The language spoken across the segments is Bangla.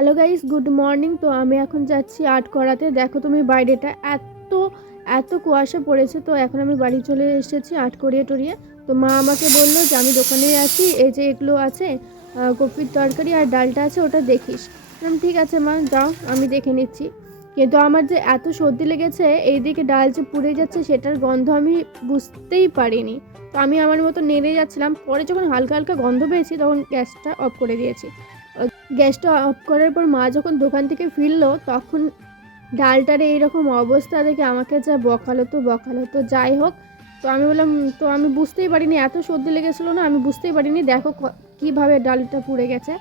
Hello guys, good morning. তো আমি এখন যাচ্ছি আর্ট করাতে। দেখো তুমি বাইরেটা এত এত কুয়াশা পড়েছে। তো এখন আমি বাড়ি চলে এসেছি আর্ট করিয়ে টরিয়ে। তো মা আমাকে বললো যে আমি দোকানে আছি, এই যে এগুলো আছে কপির তরকারি আর ডালটা আছে, ওটা দেখিস। ঠিক আছে মা, যাও, আমি দেখে নিচ্ছি। কিন্তু আমার যে এত সর্দি লেগেছে, এইদিকে ডাল যে পুড়ে যাচ্ছে সেটার গন্ধ আমি বুঝতেই পারিনি। তো আমি আমার মতো নেড়ে যাচ্ছিলাম, পরে যখন হালকা হালকা গন্ধ পেয়েছি তখন গ্যাসটা অফ করে দিয়েছি। গ্যাসটা অফ করার পর মা যখন দোকান থেকে ফিরলো তখন ডালটার এইরকম অবস্থা দেখে আমাকে যা বকালো তো যাই হোক। তো আমি বললাম, তো আমি বুঝতেই পারিনি, এত সর্দি লেগেছিলো না, আমি বুঝতেই পারিনি। দেখো কীভাবে ডালটা পুড়ে গেছে।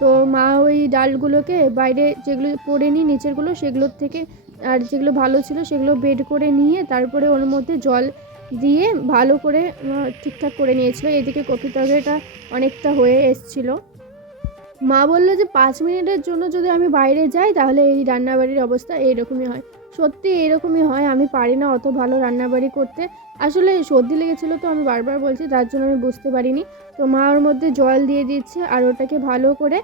তো মা ওই ডালগুলোকে বাইরে যেগুলো পড়েনি নিচেরগুলো সেগুলোর থেকে, আর যেগুলো ভালো ছিল সেগুলো বেড করে নিয়ে তারপরে ওর মধ্যে জল দিয়ে ভালো করে ঠিকঠাক করে নিয়েছিল। এদিকে কপি তরকারিটা অনেকটা হয়ে এসছিলো। মা বললো যে 5 মিনিটের জন্য যদি আমি বাইরে যাই তাহলে এই রান্নাবাড়ির অবস্থা এইরকমই হয়। সত্যি এইরকমই হয়, আমি পারি না অত ভালো রান্নাবাড়ি করতে। আসলে সর্দি লেগেছিলো তো আমি বারবার বলছি, তার জন্য আমি বুঝতে পারিনি। তো মা ওর মধ্যে জল দিয়ে দিচ্ছে আর ওটাকে ভালো করে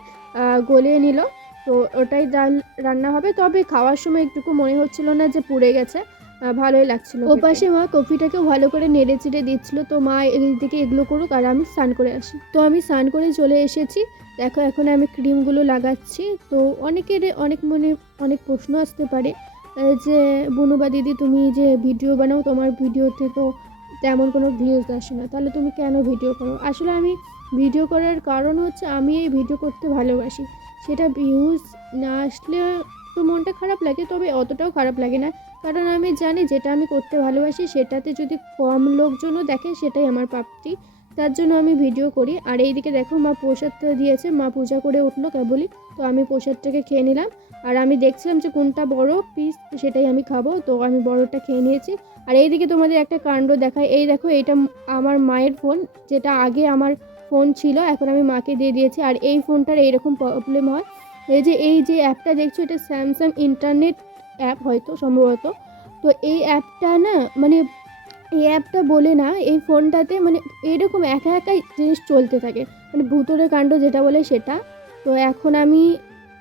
গলিয়ে নিল। তো ওটাই ডাল রান্না হবে। তবে খাওয়ার সময় একটুকু মনে হচ্ছিল না যে পুড়ে গেছে, ভালোই লাগছিল। ওপাশে মা কফিটাকেও ভালো করে নেড়ে চিড়ে দিচ্ছিলো। তো মা এইদিকে এগুলো করুক আর আমি স্নান করে আসি। তো আমি স্নান করে চলে এসেছি। দেখো এখন আমি ক্রিমগুলো লাগাচ্ছি। তো অনেকের অনেক প্রশ্ন আসতে পারে যে বুনু বা দিদি, তুমি যে ভিডিও বানাও তোমার ভিডিওতে তো তেমন কোনো ভিউজ আসে না, তাহলে তুমি কেন ভিডিও করো? আসলে আমি ভিডিও করার কারণ হচ্ছে আমি এই ভিডিও করতে ভালোবাসি। সেটা ভিউজ না আসলে তো মনটা খারাপ লাগে, তবে অতটাও খারাপ লাগে না, কারণ আমি জানি যেটা আমি করতে ভালোবাসি সেটাতে যদি কম লোকজনও দেখে সেটাই আমার প্রাপ্তি। তার জন্য আমি ভিডিও করি। আর এইদিকে দেখো মা প্রসাদটা দিয়েছে, মা পূজা করে উঠলো কেবলই। তো আমি প্রসাদটাকে খেয়ে নিলাম। আর আমি দেখছিলাম যে কোনটা বড় পিস সেটাই আমি খাবো, তো আমি বড়টা খেয়ে নিয়েছি। আর এইদিকে তোমাদের একটা কাণ্ড দেখায়, এই দেখো এইটা আমার মায়ের ফোন, যেটা আগে আমার ফোন ছিল, এখন আমি মাকে দিয়ে দিয়েছি। আর এই ফোনটার এইরকম প্রবলেম হয়, এই যে অ্যাপটা দেখছো এটা স্যামসাং ইন্টারনেট অ্যাপ হয়তো সম্ভবত। তো এই অ্যাপটা না, মানে এই অ্যাপটা বলে না, এই ফোনটাতে মানে এরকম একা একাই জিনিস চলতে থাকে, মানে ভূতের কাণ্ড যেটা বলে সেটা। তো এখন আমি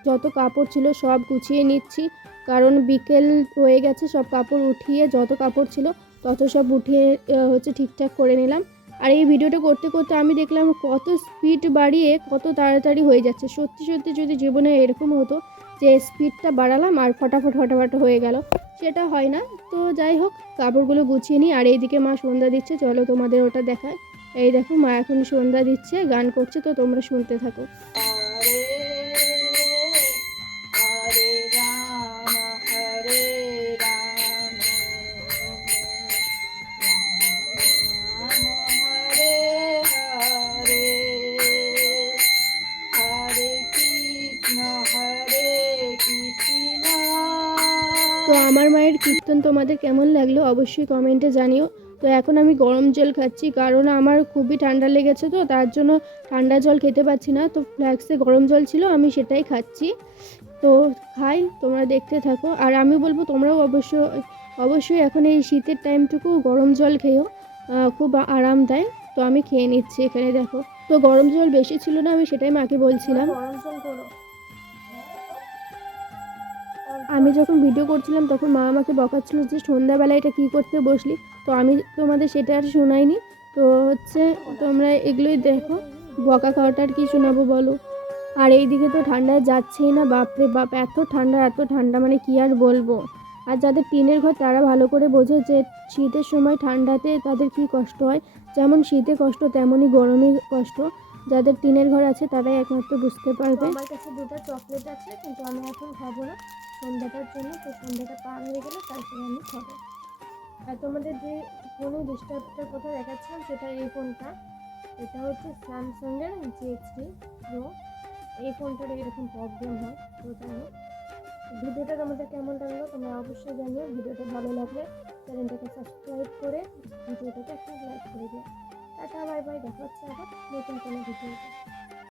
যত কাপড় ছিল সব গুছিয়ে নিচ্ছি, কারণ বিকেল হয়ে গেছে। সব কাপড় উঠিয়ে যত কাপড় ছিল তত সব উঠিয়ে হচ্ছে ঠিকঠাক করে নিলাম। আর এই ভিডিওটা করতে করতে আমি দেখলাম কত স্পিড বাড়িয়ে কত তাড়াতাড়ি হয়ে যাচ্ছে। সত্যি সত্যি যদি জীবনে এরকম হতো যে স্পিডটা বাড়ালাম আর ফটাফট ফটাফট হয়ে গেল, সেটা হয় না। তো যাই হোক, কাপড়গুলো গুছিয়ে নিই। আর এইদিকে মা সন্ধ্যা দিচ্ছে, চলো তোমাদের ওটা দেখায়। এই দেখো মা এখন সন্ধ্যা দিচ্ছে, গান করছে, তো তোমরা শুনতে থাকো। তো আমার মায়ের কীর্তন তোমাদের কেমন লাগলো অবশ্যই কমেন্টে জানিও। তো এখন আমি গরম জল খাচ্ছি, কারণ আমার খুবই ঠান্ডা লেগেছে, তো তার জন্য ঠান্ডা জল খেতে পাচ্ছি না। তো ফ্ল্যাক্সে গরম জল ছিল, আমি সেটাই খাচ্ছি। তো খাই, তোমরা দেখতে থাকো। আর আমি বলবো তোমরাও অবশ্যই এখন এই শীতের টাইমটুকু গরম জল খেয়েও, খুব আরাম দেয়। তো আমি খেয়ে নিচ্ছি এখানে দেখো। তো গরম জল বেশি ছিল না, আমি সেটাই মাকে বলছিলাম। আমি যখন ভিডিও করছিলাম তখন মা আমাকে বকাচ্ছিল যে সন্ধ্যাবেলা এটা কী করতে বসলি। তো আমি তোমাদের সেটা আর শোনাইনি। তো হচ্ছে তোমরা এগুলোই দেখো, বকা খাওয়াটা আর কি শোনাবো বলো। আর এইদিকে তো ঠান্ডায় যাচ্ছেই না, বাপরে বাপ, এত ঠান্ডা মানে কি আর বলবো। আর যাদের টিনের ঘর তারা ভালো করে বোঝে যে শীতের সময় ঠান্ডাতে তাদের কি কষ্ট হয়। যেমন শীতে কষ্ট তেমনই গরমে কষ্ট। যাদের টিনের ঘর আছে তারাই একমাত্র বুঝতে পারবে। আমার কাছে দুটো চকলেট আছে, কিন্তু আমি এখন খাবো না সন্ধ্যাটার জন্য। তো সন্ধ্যাটা পার হয়ে গেলে তারপরে আমি খাবো। আর তোমাদের যে ফোনে ডিস্টার্বটার কথা দেখাচ্ছিলাম সেটা এই ফোনটা, এটা হচ্ছে স্যামসাংয়ের J3 Pro। এই ফোনটার এরকম প্রবলেম হয়। তো যাই হোক, ভিডিওটা তোমাদের কেমন লাগলো তোমরা অবশ্যই জানিও। ভিডিওটা ভালো লাগলে চ্যানেলটাকে সাবস্ক্রাইব করে ভিডিওটাকে একটা লাইক করে দিও। টাটা, বাই বাই, দেখা হচ্ছে আবার নতুন কোনো ভিডিওতে।